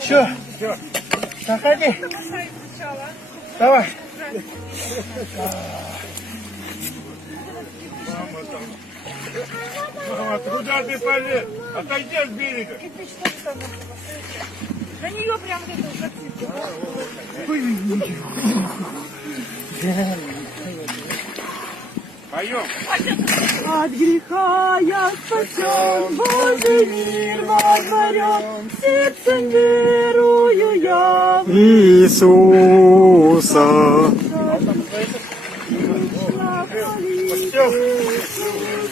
Все, заходи. Давай. Мама, куда ты полез? Отойди от берега. На нее прям где-то зацепило. Поем. От греха я спасен, Божий мир водворен, в сердце верую я. Иисуса.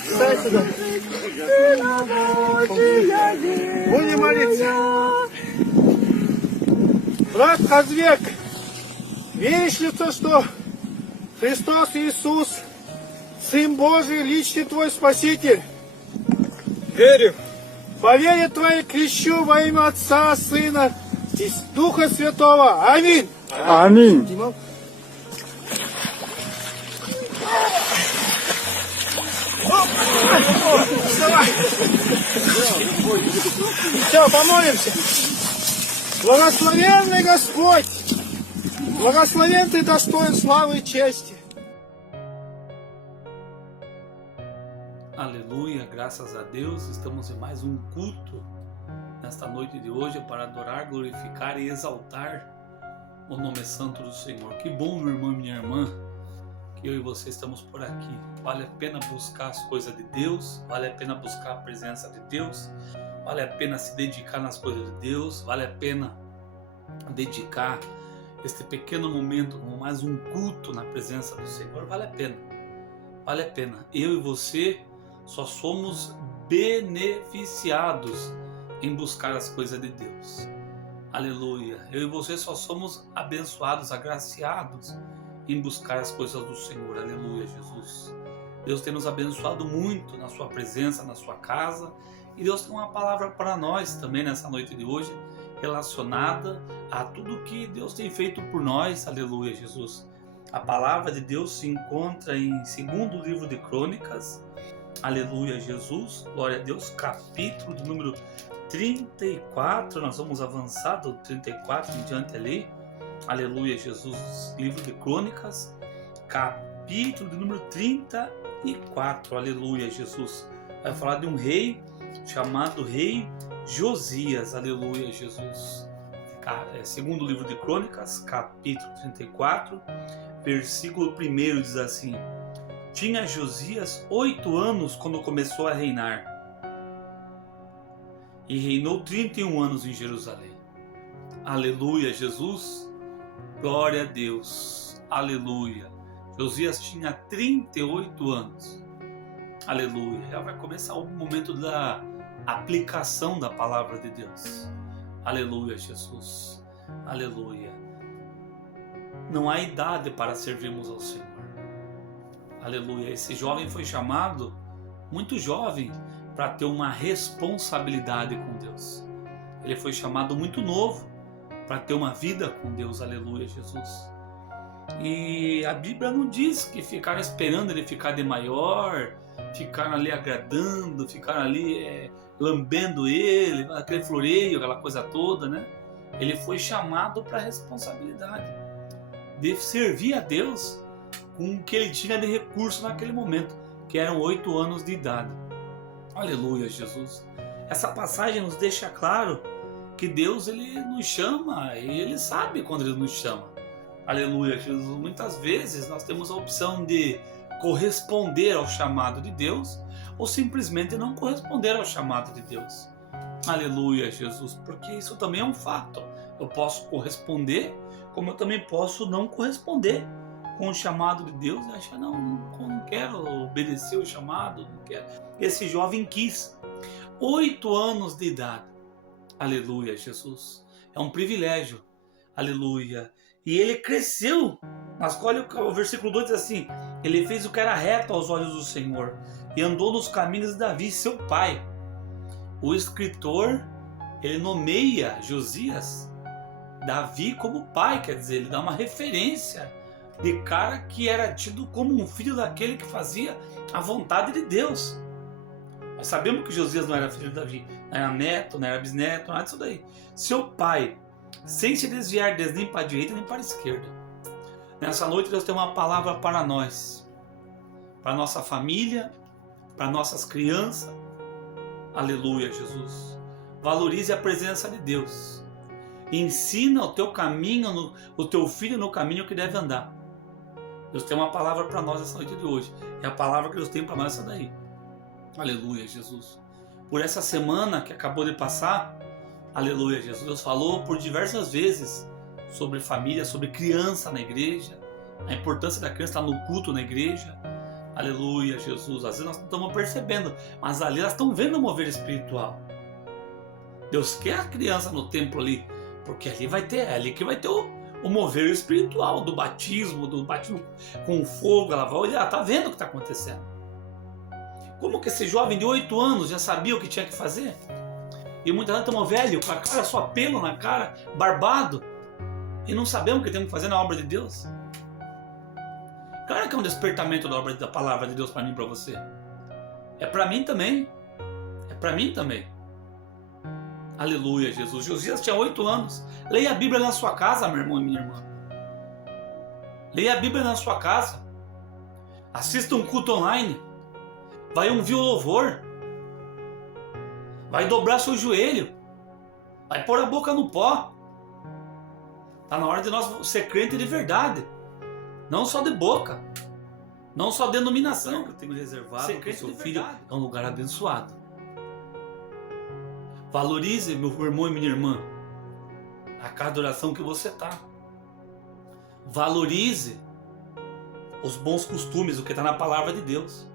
Стой сюда. Будем молиться. Брат Хазвек, веришь ли в то, что Христос Иисус, Сын Божий, личный твой Спаситель? Верю. По вере твоей крещу во имя Отца, Сына и Духа Святого. Аминь. Аминь. Вставай. Все, помолимся. Благословенный Господь, благословен Ты, достоин славы и чести. Aleluia, graças a Deus, estamos em mais um culto nesta noite de hoje para adorar, glorificar e exaltar o nome santo do Senhor. Que bom, meu irmão e minha irmã, que eu e você estamos por aqui. Vale a pena buscar as coisas de Deus, vale a pena buscar a presença de Deus, vale a pena se dedicar nas coisas de Deus, vale a pena dedicar este pequeno momento como mais um culto na presença do Senhor. Vale a pena, vale a pena. Eu e você só somos beneficiados em buscar as coisas de Deus. Aleluia. Eu e você só somos abençoados, agraciados em buscar as coisas do Senhor. Aleluia, Jesus. Deus tem nos abençoado muito na sua presença, na sua casa. E Deus tem uma palavra para nós também nessa noite de hoje, relacionada a tudo que Deus tem feito por nós. Aleluia, Jesus. A palavra de Deus se encontra em 2º livro de Crônicas. Aleluia, Jesus. Glória a Deus. Capítulo de número 34. Nós vamos avançar do 34 em diante ali. Aleluia, Jesus. Livro de Crônicas. Capítulo de número 34. Aleluia, Jesus. Vai falar de um rei chamado Rei Josias. Aleluia, Jesus. Segundo livro de Crônicas, capítulo 34, versículo 1 diz assim: Tinha Josias 8 anos quando começou a reinar, e reinou 31 anos em Jerusalém. Aleluia, Jesus. Glória a Deus. Aleluia. Josias tinha 38 anos. Aleluia. Já vai começar o momento da aplicação da palavra de Deus. Aleluia, Jesus. Aleluia. Não há idade para servirmos ao Senhor. Aleluia. Esse jovem foi chamado, muito jovem, para ter uma responsabilidade com Deus. Ele foi chamado muito novo para ter uma vida com Deus. Aleluia, Jesus. E a Bíblia não diz que ficaram esperando ele ficar de maior, ficaram ali agradando, ficaram ali lambendo ele, aquele floreio, aquela coisa toda, né? Ele foi chamado para a responsabilidade de servir a Deus com o que ele tinha de recurso naquele momento, que eram 8 anos de idade. Aleluia, Jesus. Essa passagem nos deixa claro que Deus, ele nos chama e ele sabe quando ele nos chama. Aleluia, Jesus. Muitas vezes nós temos a opção de corresponder ao chamado de Deus ou simplesmente não corresponder ao chamado de Deus. Aleluia, Jesus. Porque isso também é um fato. Eu posso corresponder, como eu também posso não corresponder com o chamado de Deus e achar, não quero obedecer o chamado, não quero. Esse jovem quis. 8 anos de idade. Aleluia, Jesus. É um privilégio. Aleluia. E ele cresceu. Mas olha o versículo 2 diz assim: ele fez o que era reto aos olhos do Senhor e andou nos caminhos de Davi, seu pai. O escritor, ele nomeia Josias Davi como pai, quer dizer, ele dá uma referência de cara que era tido como um filho daquele que fazia a vontade de Deus. Nós sabemos que Josias não era filho de Davi, não era neto, não era bisneto, nada disso daí. Seu pai, sem se desviar deles nem para a direita nem para a esquerda. Nessa noite Deus tem uma palavra para nós, para nossa família, para nossas crianças. Aleluia, Jesus. Valorize a presença de Deus. Ensina o teu caminho, o teu filho no caminho que deve andar. Deus tem uma palavra para nós essa noite de hoje. É a palavra que Deus tem para nós essa daí. Aleluia, Jesus. Por essa semana que acabou de passar, aleluia, Jesus. Deus falou por diversas vezes sobre família, sobre criança na igreja, a importância da criança estar no culto na igreja. Aleluia, Jesus. Às vezes nós não estamos percebendo, mas ali elas estão vendo o mover espiritual. Deus quer a criança no templo ali, porque ali vai ter, é ali que vai ter o mover espiritual do batismo com fogo. Ela vai olhar, está vendo o que está acontecendo. Como que esse jovem de 8 anos já sabia o que tinha que fazer? E muita gente estamos velho, com a cara só pelo na cara, barbado, e não sabemos o que temos que fazer na obra de Deus. Claro que é um despertamento da palavra de Deus para mim e para você. É para mim também. É para mim também. Aleluia, Jesus. Josias tinha 8 anos. Leia a Bíblia na sua casa, meu irmão e minha irmã. Leia a Bíblia na sua casa. Assista um culto online. Vai ouvir o louvor. Vai dobrar seu joelho. Vai pôr a boca no pó. Está na hora de nós ser crente de verdade. Não só de boca. Não só denominação. Que eu tenho reservado para o seu filho é um lugar abençoado. Valorize, meu irmão e minha irmã, a casa de oração que você está. Valorize os bons costumes, o que está na palavra de Deus.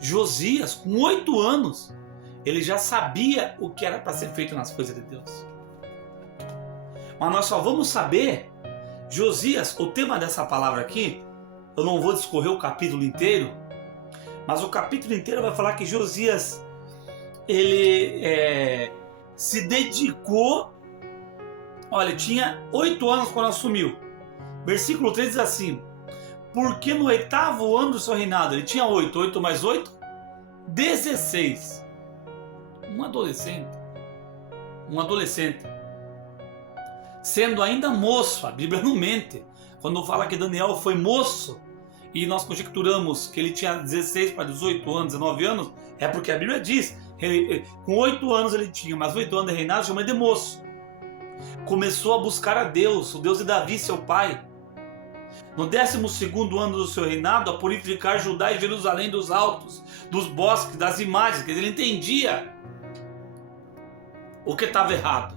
Josias, com 8 anos, ele já sabia o que era para ser feito nas coisas de Deus. Mas nós só vamos saber, Josias, o tema dessa palavra aqui, eu não vou discorrer o capítulo inteiro, mas o capítulo inteiro vai falar que Josias, ele se dedicou, olha, tinha 8 anos quando assumiu. Versículo 3 diz assim: porque no 8º ano do seu reinado, ele tinha 8 mais 8, 16. Um adolescente, sendo ainda moço, a Bíblia não mente, quando fala que Daniel foi moço, e nós conjecturamos que ele tinha 16 para 18 anos, 19 anos, é porque a Bíblia diz, com 8 anos ele tinha, mas 8 anos de reinado, chama ele de moço. Começou a buscar a Deus, o Deus de Davi, seu pai. No 12º ano do seu reinado, a purificar Judá e Jerusalém dos altos, dos bosques, das imagens, que ele entendia o que estava errado.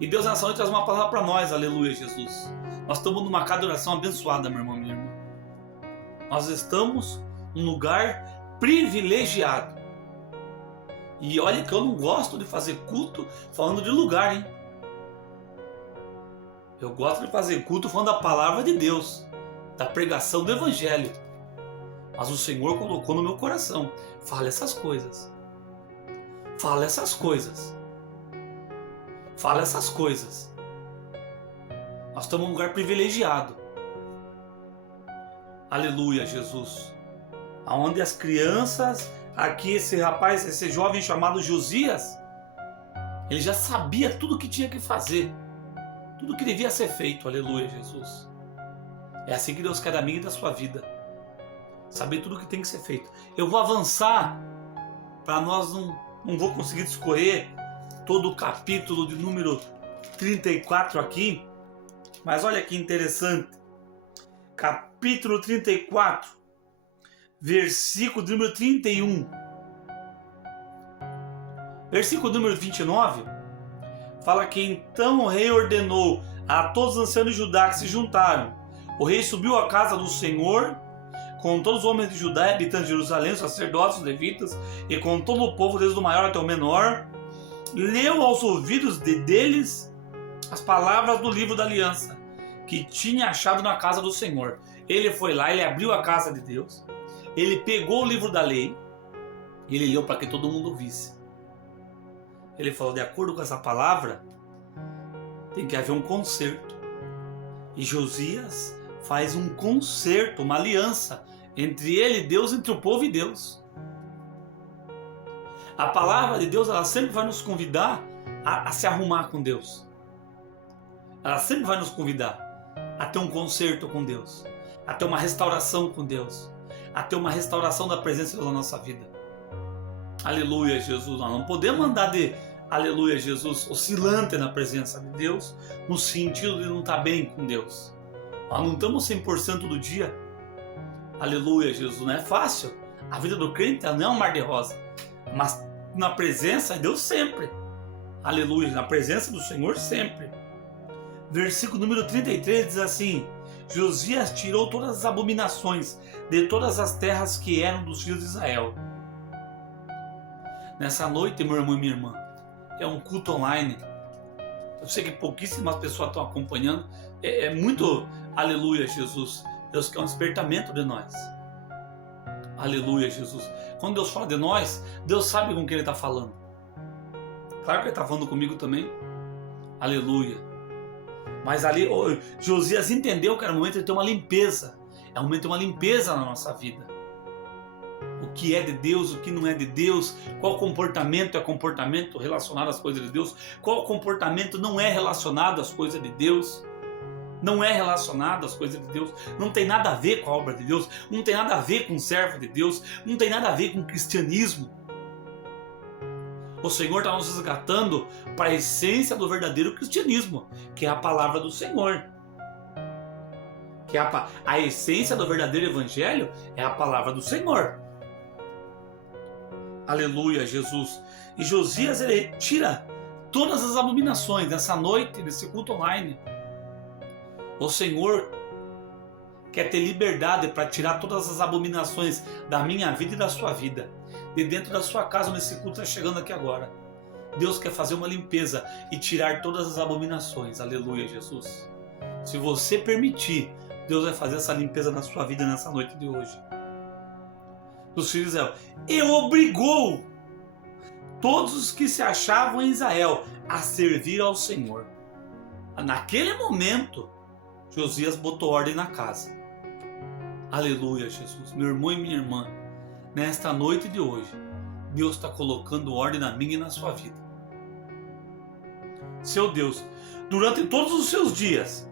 E Deus nessa noite traz uma palavra para nós, aleluia, Jesus. Nós estamos numa casa de oração abençoada, meu irmão, minha irmã. Nós estamos num lugar privilegiado. E olha que eu não gosto de fazer culto falando de lugar, hein? Eu gosto de fazer culto falando da palavra de Deus, da pregação do Evangelho. Mas o Senhor colocou no meu coração: fala essas coisas. Fala essas coisas. Fala essas coisas. Nós estamos num lugar privilegiado. Aleluia, Jesus. Aonde as crianças, aqui esse rapaz, esse jovem chamado Josias, ele já sabia tudo o que tinha que fazer. Tudo que devia ser feito, aleluia, Jesus. É assim que Deus quer da minha e da sua vida. Saber tudo o que tem que ser feito. Eu vou avançar, para nós não vou conseguir discorrer todo o capítulo de número 34 aqui. Mas olha que interessante. Capítulo 34, versículo número 31. Versículo número 29. Fala que então o rei ordenou a todos os anciãos de Judá que se juntaram. O rei subiu à casa do Senhor com todos os homens de Judá e habitantes de Jerusalém, os sacerdotes, os levitas, e com todo o povo, desde o maior até o menor. Leu aos ouvidos deles as palavras do livro da aliança que tinha achado na casa do Senhor. Ele foi lá, ele abriu a casa de Deus, ele pegou o livro da lei e ele leu para que todo mundo ouvisse. Ele falou: de acordo com essa palavra, Tem que haver um conserto. E Josias faz um conserto, uma aliança entre ele e Deus, entre o povo e Deus. A palavra de Deus, ela sempre vai nos convidar a se arrumar com Deus. Ela sempre vai nos convidar a ter um conserto com Deus, a ter uma restauração com Deus, a ter uma restauração da presença de Deus na nossa vida. Aleluia, Jesus. Nós não podemos andar de aleluia, Jesus, oscilante na presença de Deus, no sentido de não estar bem com Deus. Nós não estamos 100% do dia. Aleluia, Jesus. Não é fácil. A vida do crente não é um mar de rosa. Mas na presença de Deus sempre. Aleluia. Na presença do Senhor sempre. Versículo número 33 diz assim: Josias tirou todas as abominações de todas as terras que eram dos filhos de Israel. Nessa noite, meu irmão e minha irmã, é um culto online. Eu sei que pouquíssimas pessoas estão acompanhando. É muito, aleluia, Jesus. Deus quer um despertamento de nós. Aleluia, Jesus. Quando Deus fala de nós, Deus sabe com quem Ele está falando. Claro que Ele está falando comigo também. Aleluia. Mas ali, Josias entendeu que era o momento de ter uma limpeza. É o momento de uma limpeza na nossa vida. O que é de Deus, o que não é de Deus, qual comportamento é comportamento relacionado às coisas de Deus, qual comportamento não é relacionado às coisas de Deus, não é relacionado às coisas de Deus, não tem nada a ver com a obra de Deus, não tem nada a ver com o servo de Deus, não tem nada a ver com o cristianismo. O Senhor está nos resgatando para a essência do verdadeiro cristianismo, que é a palavra do Senhor. Que a essência do verdadeiro evangelho é a palavra do Senhor. Aleluia, Jesus. E Josias, ele tira todas as abominações nessa noite, nesse culto online. O Senhor quer ter liberdade para tirar todas as abominações da minha vida e da sua vida. De dentro da sua casa, nesse culto está chegando aqui agora. Deus quer fazer uma limpeza e tirar todas as abominações. Aleluia, Jesus. Se você permitir, Deus vai fazer essa limpeza na sua vida nessa noite de hoje. Dos filhos de Israel. E obrigou todos os que se achavam em Israel a servir ao Senhor. Naquele momento, Josias botou ordem na casa. Aleluia, Jesus. Meu irmão e minha irmã, nesta noite de hoje, Deus está colocando ordem na minha e na sua vida. Seu Deus, durante todos os seus dias,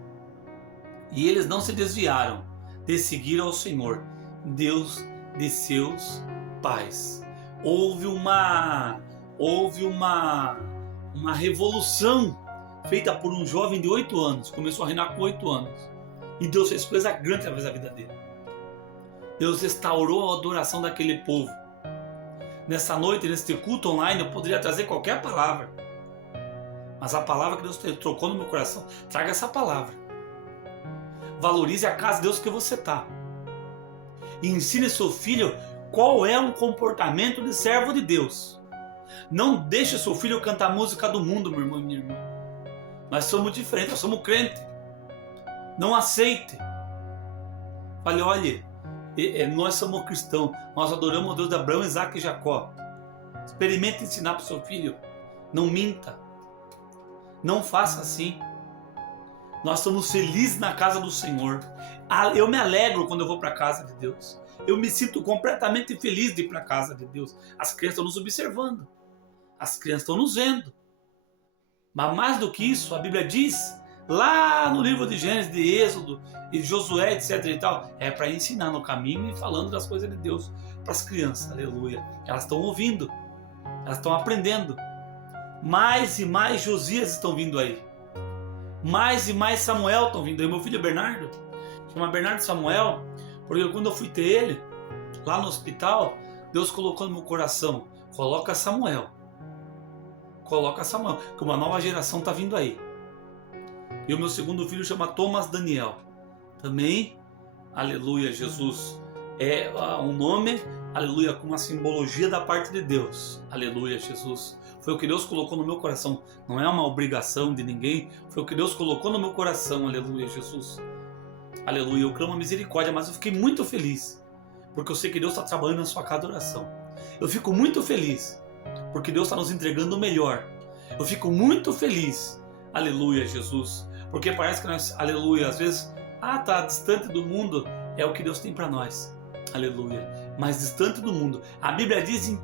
e eles não se desviaram de seguir ao Senhor, Deus de seus pais. Houve uma revolução feita por um jovem de 8 anos. Começou a reinar com 8 anos. E Deus fez coisa grande através da vida dele. Deus restaurou a adoração daquele povo. Nessa noite, nesse culto online, eu poderia trazer qualquer palavra. Mas a palavra que Deus trocou no meu coração, traga essa palavra. Valorize a casa de Deus que você está. E ensine seu filho qual é um comportamento de servo de Deus. Não deixe seu filho cantar música do mundo, meu irmão e minha irmã. Nós somos diferentes, nós somos crentes. Não aceite. Fale, olha, nós somos cristãos, nós adoramos o Deus de Abraão, Isaac e Jacó. Experimente ensinar para o seu filho. Não minta. Não faça assim. Nós somos felizes na casa do Senhor. Eu me alegro quando eu vou para a casa de Deus. Eu me sinto completamente feliz de ir para a casa de Deus. As crianças estão nos observando. As crianças estão nos vendo. Mas mais do que isso, a Bíblia diz, lá no livro de Gênesis, de Êxodo, e Josué, etc e tal, é para ensinar no caminho e falando das coisas de Deus para as crianças. Aleluia. Elas estão ouvindo. Elas estão aprendendo. Mais e mais Josias estão vindo aí. Mais e mais Samuel estão vindo aí. Meu filho Bernardo, chama Bernardo Samuel, porque quando eu fui ter ele, lá no hospital, Deus colocou no meu coração, coloca Samuel, que uma nova geração está vindo aí. E o meu segundo filho chama Thomas Daniel, também, aleluia, Jesus, é um nome, aleluia, com uma simbologia da parte de Deus, aleluia, Jesus. Foi o que Deus colocou no meu coração. Não é uma obrigação de ninguém. Foi o que Deus colocou no meu coração. Aleluia, Jesus. Aleluia. Eu clamo a misericórdia, mas eu fiquei muito feliz. Porque eu sei que Deus está trabalhando na sua casa de oração. Eu fico muito feliz. Porque Deus está nos entregando o melhor. Eu fico muito feliz. Aleluia, Jesus. Porque parece que nós, aleluia, às vezes, tá distante do mundo, é o que Deus tem para nós. Aleluia. Mas distante do mundo. A Bíblia diz em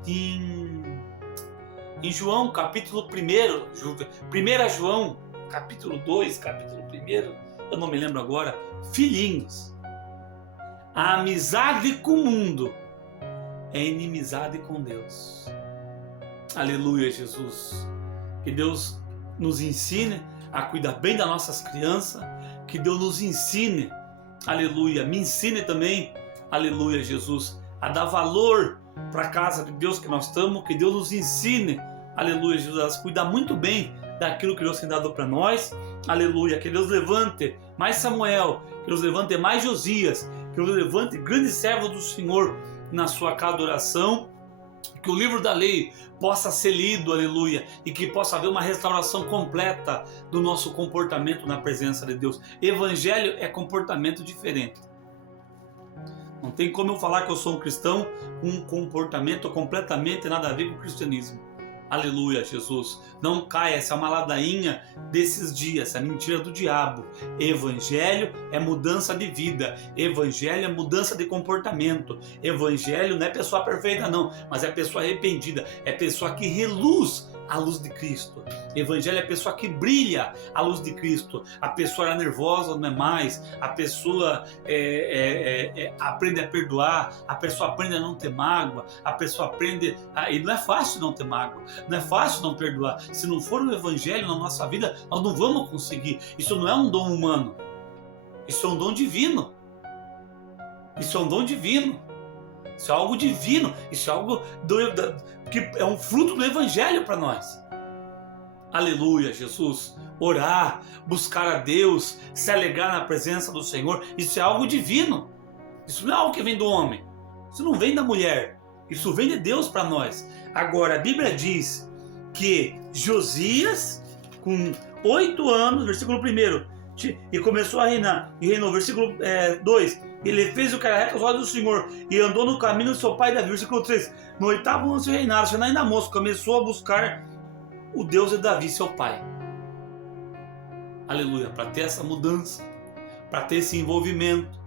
João, capítulo 1 João, capítulo 2, capítulo 1, eu não me lembro agora, filhinhos, a amizade com o mundo é inimizade com Deus. Aleluia, Jesus. Que Deus nos ensine a cuidar bem das nossas crianças, que Deus nos ensine, aleluia, me ensine também, aleluia, Jesus, a dar valor para a casa de Deus que nós estamos, que Deus nos ensine, aleluia, Jesus, a cuidar muito bem daquilo que Deus tem dado para nós, aleluia, que Deus levante mais Samuel, que Deus levante mais Josias, que Deus levante grandes servos do Senhor na sua casa de oração, que o livro da lei possa ser lido, aleluia, e que possa haver uma restauração completa do nosso comportamento na presença de Deus. Evangelho é comportamento diferente. Não tem como eu falar que eu sou um cristão com um comportamento completamente nada a ver com o cristianismo. Aleluia, Jesus. Não caia, essa é uma ladainha desses dias, essa mentira do diabo. Evangelho é mudança de vida. Evangelho é mudança de comportamento. Evangelho não é pessoa perfeita não, mas é pessoa arrependida. É pessoa que reluz a luz de Cristo. Evangelho é pessoa que brilha a luz de Cristo. A pessoa era nervosa, não é mais. A pessoa aprende a perdoar. A pessoa aprende a não ter mágoa. A pessoa aprende e não é fácil não ter mágoa. Não é fácil não perdoar. Se não for o Evangelho na nossa vida, nós não vamos conseguir. Isso não é um dom humano. Isso é um dom divino. Isso é um dom divino. Isso é algo divino. Isso é algo que é um fruto do Evangelho para nós. Aleluia, Jesus. Orar, buscar a Deus, se alegrar na presença do Senhor. Isso é algo divino. Isso não é algo que vem do homem. Isso não vem da mulher. Isso vem de Deus para nós. Agora, a Bíblia diz que Josias, com 8 anos, versículo 1, e começou a reinar. E reinou, versículo 2. Ele fez o que era reto aos olhos do Senhor e andou no caminho do seu pai Davi. Versículo 3. No 8º ano do seu reinado, sendo ainda moço, começou a buscar o Deus de Davi, seu pai. Aleluia. Para ter essa mudança, para ter esse envolvimento.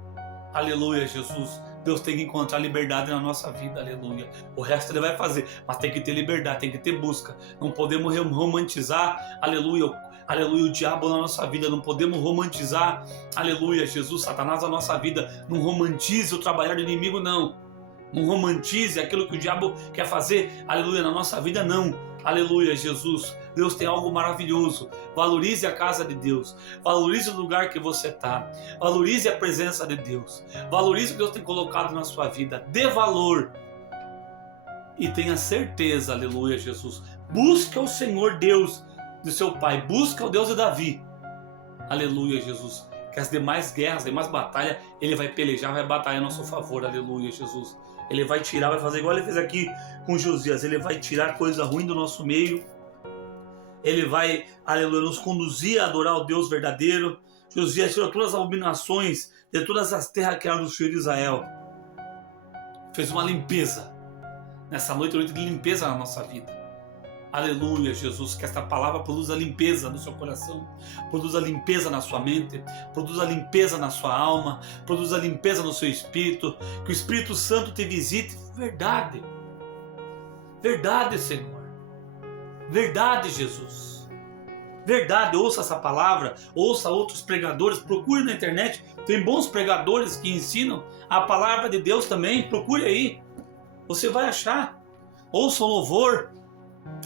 Aleluia, Jesus. Deus tem que encontrar liberdade na nossa vida, aleluia. O resto Ele vai fazer, mas tem que ter liberdade, tem que ter busca. Não podemos romantizar, aleluia, aleluia, o diabo na nossa vida. Não podemos romantizar, aleluia, Jesus, Satanás na nossa vida. Não romantize o trabalhar do inimigo, não. Não romantize aquilo que o diabo quer fazer, aleluia, na nossa vida, não. Aleluia, Jesus. Deus tem algo maravilhoso. Valorize a casa de Deus. Valorize o lugar que você está. Valorize a presença de Deus. Valorize o que Deus tem colocado na sua vida. Dê valor. E tenha certeza, aleluia, Jesus. Busque o Senhor Deus de seu pai. Busque o Deus de Davi. Aleluia, Jesus. Que as demais guerras, as demais batalhas, Ele vai pelejar, vai batalhar a nosso favor. Aleluia, Jesus. Ele vai tirar, vai fazer igual Ele fez aqui com Josias. Ele vai tirar coisa ruim do nosso meio. Ele vai, aleluia, nos conduzir a adorar o Deus verdadeiro. Josias tirou todas as abominações de todas as terras que eram dos filhos de Israel. Fez uma limpeza. Nessa noite de limpeza na nossa vida. Aleluia, Jesus, que esta palavra produza limpeza no seu coração, produza limpeza na sua mente, produza limpeza na sua alma, produza limpeza no seu espírito, que o Espírito Santo te visite. Verdade, verdade, Senhor, verdade, Jesus, verdade. Ouça essa palavra, ouça outros pregadores, procure na internet, tem bons pregadores que ensinam a palavra de Deus também, procure aí, você vai achar. Ouça o louvor.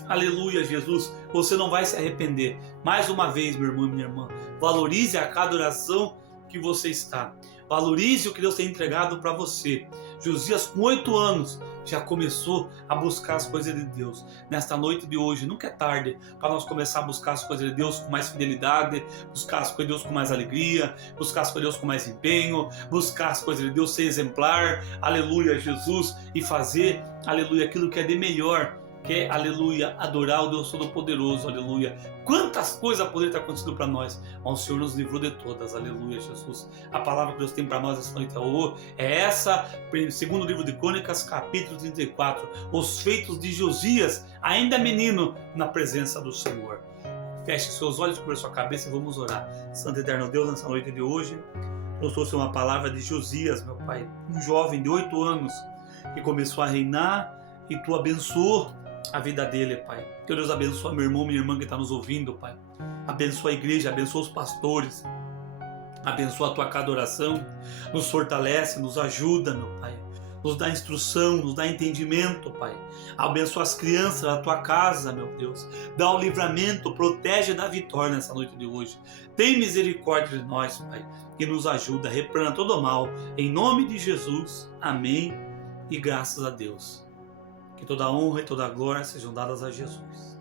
Aleluia, Jesus, você não vai se arrepender. Mais uma vez, meu irmão e minha irmã, valorize a cada oração que você está. Valorize o que Deus tem entregado para você. Josias, com 8 anos, já começou a buscar as coisas de Deus. Nesta noite de hoje, nunca é tarde para nós começar a buscar as coisas de Deus com mais fidelidade, buscar as coisas de Deus com mais alegria, buscar as coisas de Deus com mais empenho, buscar as coisas de Deus, ser exemplar, aleluia, Jesus, e fazer, aleluia, aquilo que é de melhor, que é, aleluia, adorar o Deus Todo-Poderoso, aleluia. Quantas coisas poderiam ter acontecido para nós, mas o Senhor nos livrou de todas, aleluia, Jesus. A palavra que Deus tem para nós essa noite é essa, segundo livro de Crônicas, capítulo 34, os feitos de Josias, ainda menino, na presença do Senhor. Feche seus olhos, cubra sua cabeça e vamos orar. Santo Eterno Deus, nessa noite de hoje, nos trouxe uma palavra de Josias, meu Pai. Um jovem de 8 anos que começou a reinar e Tu abençoou a vida dele, Pai. Que Deus abençoe meu irmão, minha irmã que está nos ouvindo, Pai. Abençoa a igreja, abençoa os pastores. Abençoa a Tua cada oração. Nos fortalece, nos ajuda, meu Pai. Nos dá instrução, nos dá entendimento, Pai. Abençoa as crianças da Tua casa, meu Deus. Dá o livramento, protege da vitória nessa noite de hoje. Tem misericórdia de nós, Pai, e nos ajuda, repreenda todo o mal. Em nome de Jesus, amém e graças a Deus. Que toda a honra e toda a glória sejam dadas a Jesus.